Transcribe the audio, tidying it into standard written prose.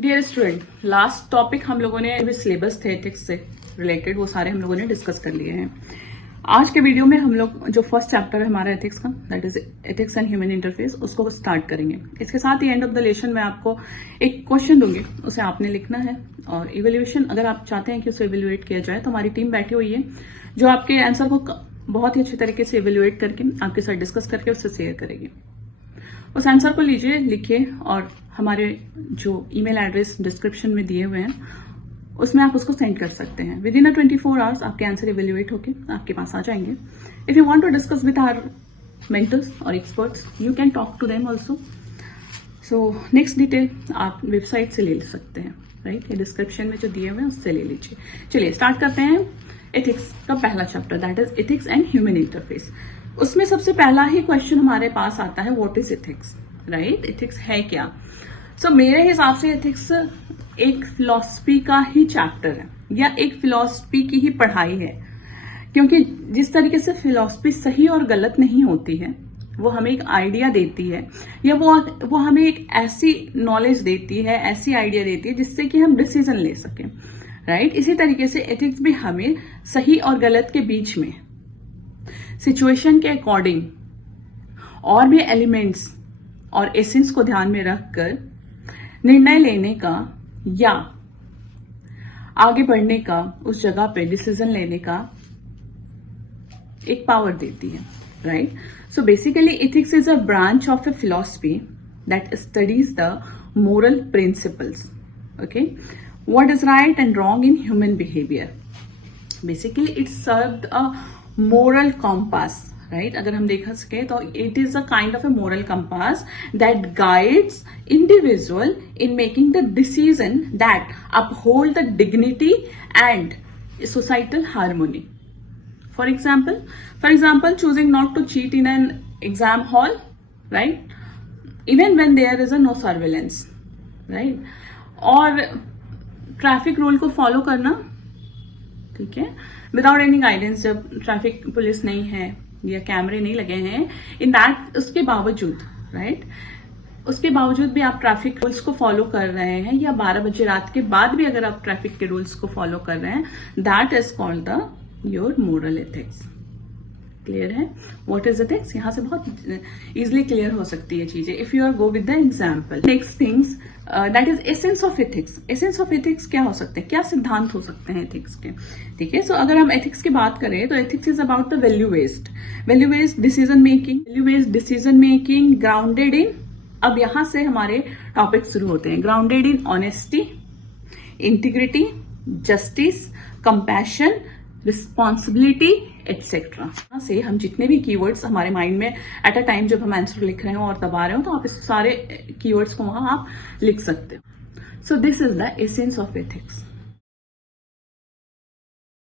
Dear student, last topic हम लोगों ने सिलेबस थे एथिक्स से रिलेटेड, वो सारे हम लोगों ने डिस्कस कर लिए हैं। आज के वीडियो में हम लोग जो फर्स्ट चैप्टर है हमारा एथिक्स का, that is ethics and human interface, उसको स्टार्ट करेंगे। इसके साथ ही एंड ऑफ द लेसन में आपको एक क्वेश्चन दूंगी, उसे आपने लिखना है। और इवेल्युएशन अगर आप चाहते हैं कि उसे इवेल्युएट किया जाए तो हमारी टीम बैठी हुई है जो आपके आंसर को बहुत ही अच्छे तरीके से इवेल्युएट करके आपके साथ डिस्कस करके उससे शेयर करेगी। उस आंसर को लीजिए, लिखिए और हमारे जो ईमेल एड्रेस डिस्क्रिप्शन में दिए हुए हैं उसमें आप उसको सेंड कर सकते हैं। विद इन अ 24 आवर्स आपके आंसर इवेल्युएट होके आपके पास आ जाएंगे। If you want to discuss with our mentors और experts, you can talk to them also. So next detail आप वेबसाइट से ले सकते हैं, राइट? ये डिस्क्रिप्शन में जो दिए हुए हैं उससे ले लीजिए। चलिए स्टार्ट करते हैं एथिक्स का पहला chapter, that is ethics and human interface. उसमें सबसे पहला ही क्वेश्चन हमारे पास आता है, what is ethics, right? Ethics है क्या? सो मेरे हिसाब से एथिक्स एक फिलॉसफी का ही चैप्टर है या एक फिलॉसफी की ही पढ़ाई है, क्योंकि जिस तरीके से फिलॉसफी सही और गलत नहीं होती है, वो हमें एक आइडिया देती है या वो हमें एक ऐसी नॉलेज देती है, ऐसी आइडिया देती है जिससे कि हम डिसीजन ले सकें, राइट? इसी तरीके से एथिक्स भी हमें सही और गलत के बीच में सिचुएशन के अकॉर्डिंग और भी एलिमेंट्स और एसेंस को ध्यान में रखकर निर्णय लेने का या आगे बढ़ने का, उस जगह पे डिसीजन लेने का एक पावर देती है, right? So basically ethics is a branch of A philosophy that studies the moral principles, okay? What is right and wrong in human behaviour. Basically it served a moral compass, right? अगर हम देख सके तो it is a kind of a moral compass that guides individual in making the decision that uphold the dignity and societal harmony. For example, choosing not to cheat in an exam hall, right? Even when there is a no surveillance, right? और traffic rule को follow करना, ठीक है, without any guidance, जब traffic police नहीं है या कैमरे नहीं लगे हैं, इन दैट उसके बावजूद, राइट, उसके बावजूद भी आप ट्रैफिक रूल्स को फॉलो कर रहे हैं, या 12 बजे रात के बाद भी अगर आप ट्रैफिक के रूल्स को फॉलो कर रहे हैं, that is called the your moral ethics. Clear है? What is ethics? यहां से बहुत इजिली क्लियर हो सकती है चीजें if you are go with the example. Next things that is essence of ethics. Essence of ethics क्या हो सकते हैं, क्या सिद्धांत हो सकते हैं एथिक्स के, ठीक है? सो अगर हम एथिक्स की बात करें तो ethics is about the value based decision making grounded in, अब यहां से हमारे टॉपिक शुरू होते हैं, grounded in honesty, integrity, justice, compassion, responsibility etcetera. से हम जितने भी कीवर्ड्स हमारे माइंड में एट अ टाइम जब हम आंसर लिख रहे हो और दबा रहे हो, तो आप इस सारे कीवर्ड्स को वहां आप लिख सकते हो। So this is the essence of ethics.